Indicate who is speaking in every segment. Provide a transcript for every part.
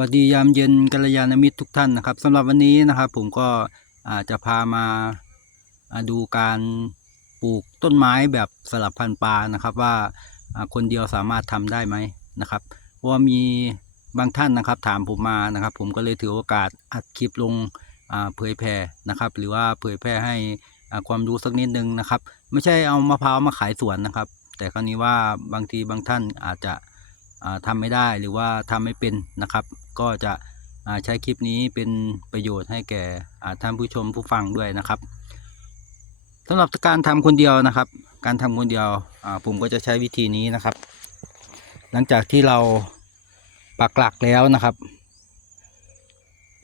Speaker 1: วัสดียามเย็นกัลยาณมิตรทุกท่านนะครับสำหรับวันนี้นะครับ ผมก็อาจจะพามาดูการปลูกต้นไม้แบบสลับพันธุ์ปลานะครับว่าคนเดียวสามารถทำได้ไหมนะครับเพราะว่ามีบางท่านนะครับถามผมมานะครับ ผมก็เลยถือโอกาสอัดคลิปลงเผยแผ่นะครับ หรือว่าเผยแพร่ให้ความรู้สักนิดนึงนะครับ ไม่ใช่เอามะพร้าวมาขายสวนนะครับ แต่คราวนี้ว่าบางทีบางท่านอาจจะ อ่าทำไม่ได้หรือว่าทำไม่เป็นนะครับ ก็จะใช้คลิปนี้เป็นประโยชน์ให้แก่ท่านผู้ชมผู้ฟังด้วยนะครับสำหรับการทำคนเดียวนะครับ การทำคนเดียวอ่าผมก็จะใช้วิธีนี้นะครับ หลังจากที่เราปักหลักแล้วนะครับ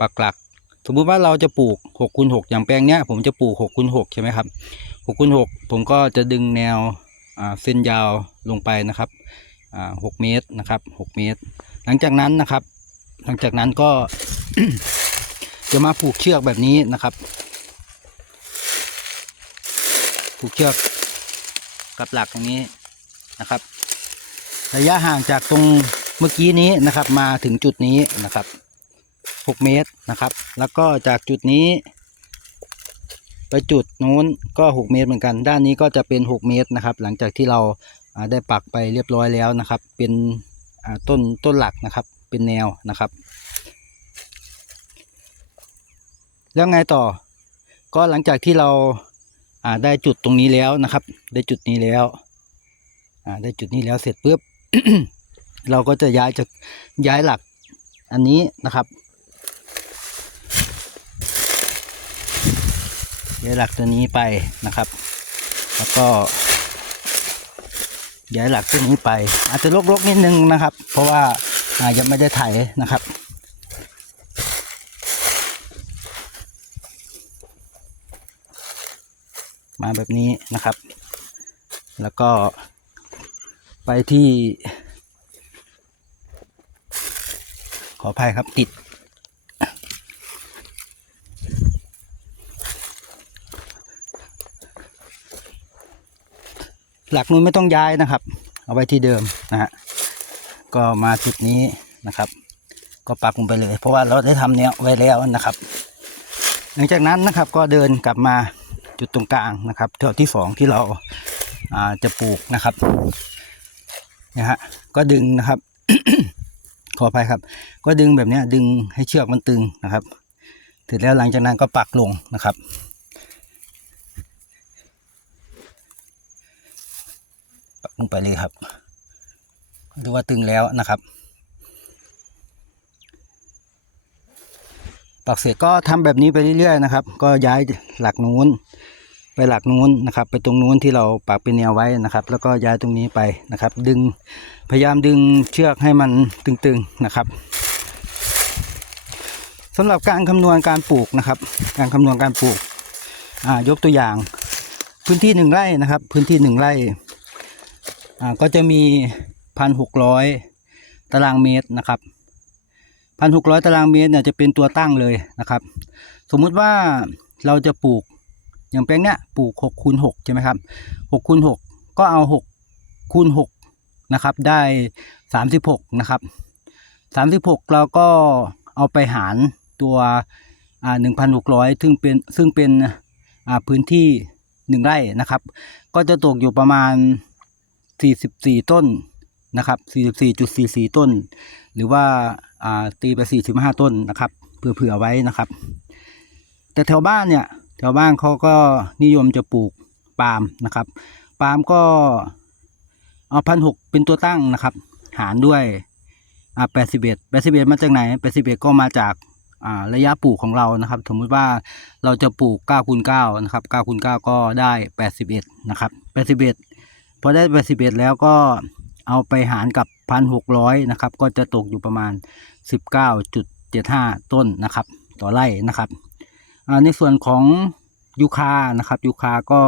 Speaker 1: ปักหลักสมมุติว่าเราจะปลูก6คูณ6อย่างแปลงเนี้ยผมจะปลูก6คูณ6ใช่ไหมครับ6คูณ6ผมก็จะดึงแนวเส้นยาวลงไปนะครับ หกเมตรนะครับหกเมตร หลังจากนั้นนะครับ หลังจากนั้นก็จะมาผูกเชือกแบบนี้นะครับ ผูกเชือกกับหลักตรงนี้นะครับ ระยะห่างจากตรงเมื่อกี้นี้นะครับ มาถึงจุดนี้นะครับหกเมตรนะครับ แล้วก็จากจุดนี้ ไปจุดนู้นก็หกเมตรเหมือนกัน ด้านนี้ก็จะเป็นหกเมตรนะครับ หลังจากที่เราอ่า ได้ปักไปเรียบร้อยแล้วนะครับ เป็นต้นต้นหลักนะครับ เป็นแนวนะครับ แล้วไงต่อ ก็หลังจากที่เราาได้จุดตรงนี้แล้วนะครับ ได้จุดนี้แล้วได้จุดนี้แล้วเสร็จปุ๊บเราก็จะย้ายจากย้ายหลักอันนี้นะครับย้ายหลักตัวนี้ไปนะครับ แล้วก็ ย้ายหลักตัวนี้ไป อาจจะลกๆนิดนึงนะครับ เพราะว่าอยังไม่ได้ไถนะครับมาแบบนี้นะครับ แล้วก็ไปที่ ขออภัยครับติด หลักนู้นไม่ต้องย้ายนะครับ เอาไว้ที่เดิมนะฮะก็มาจุดนี้นะครับ ก็ปักลงไปเลย เพราะว่าเราได้ทำเนี้ยไว้แล้วนะครับ หลังจากนั้นนะครับก็เดินกลับมาจุดตรงกลางนะครับแถวที่สองที่เราาจะปลูกนะครับนะฮะก็ดึงนะครับ ขออภัยครับ ก็ดึงแบบนี้ดึงให้เชือกมันตึงนะครับเสร็จแล้วหลังจากนั้นก็ปักลงนะครับ ปัก ลงไปเลยครับดูว่าตึงแล้วนะครับ ปักเสร็จก็ทำแบบนี้ไปเรื่อยๆนะครับ ก็ย้ายหลักนู้น ไปหลักนู้นนะครับ ไปตรงนู้นที่เราปักเป็นแนวไว้นะครับ แล้วก็ย้ายตรงนี้ไปนะครับ ดึงพยายามดึงเชือกให้มันตึงๆนะครับสำหรับการคำนวณการปลูกนะครับ การคำนวณการปลูกยกตัวอย่าง พื้นที่หนึ่งไร่นะครับ พื้นที่หนึ่งไร่ อ่าก็จะมีพันหกร้อยตารางเมตรนะครับพันหกร้อยตารางเมตรเนี่ยจะเป็นตัวตั้งเลยนะครับ สมมุติว่าเราจะปลูกอย่างแปลงเนี้ยปลูกหกคูณหกใช่ไหมครับหกคูณหกก็เอาหกคูณหกนะครับ ได้สามสิบหกนะครับสามสิบหกเราก็เอาไปหารตัวอ่าหนึ่งพันหกร้อยซึ่งเป็นซึ่งเป็นอ่าพื้นที่หนึ่งไร่นะครับ ก็จะตกอยู่ประมาณ 44 ต้นนะครับ 44.44 ต้น หรือว่าตีไป 45 ต้นนะครับเผื่อๆไว้นะครับ แต่แถวบ้านเนี่ยแถวบ้านเขาก็นิยมจะปลูกปาล์มนะครับ ปาล์มก็เอาพันหกเป็นตัวตั้งนะครับ หารด้วยอ่า81 81มาจากไหน81ก็มาจากอ่าระยะปลูกของเรานะครับ สมมุติว่าเราจะปลูก9คูณ9นะครับ9คูณ9ก็ได้81นะครับ81 พอได้81แล้วก็เอาไปหารกับ1,600นะครับ ก็จะตกอยู่ประมาณ19.75ต้นนะครับ ต่อไร่นะครับในส่วนของยูคานะครับยูคาก็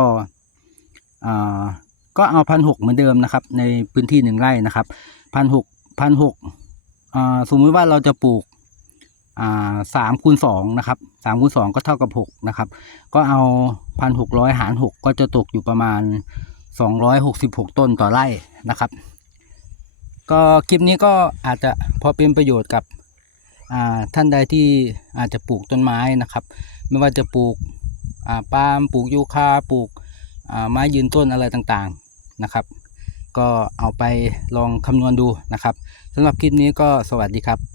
Speaker 1: ก็เอา1,600เหมือนเดิมนะครับ ในพื้นที่หนึ่งไร่นะครับ1,600 1,600อ่าสมมติว่าเราจะปลูกสามคูณสองนะครับสามคูณสองก็เท่ากับหกนะครับ ก็เอาพันหกร้อยหารหกก็จะตกอยู่ประมาณ สองร้อยหกสิบหกต้นต่อไร่นะครับ ก็คลิปนี้ก็อาจจะพอเป็นประโยชน์กับท่านใดที่อาจจะปลูกต้นไม้นะครับ ไม่ว่าจะปลูกาปาล์มปลูกยูคาปลูกไม้ยืนต้นอะไรต่างๆนะครับ ก็เอาไปลองคำนวณดูนะครับสำหรับคลิปนี้ก็สวัสดีครับ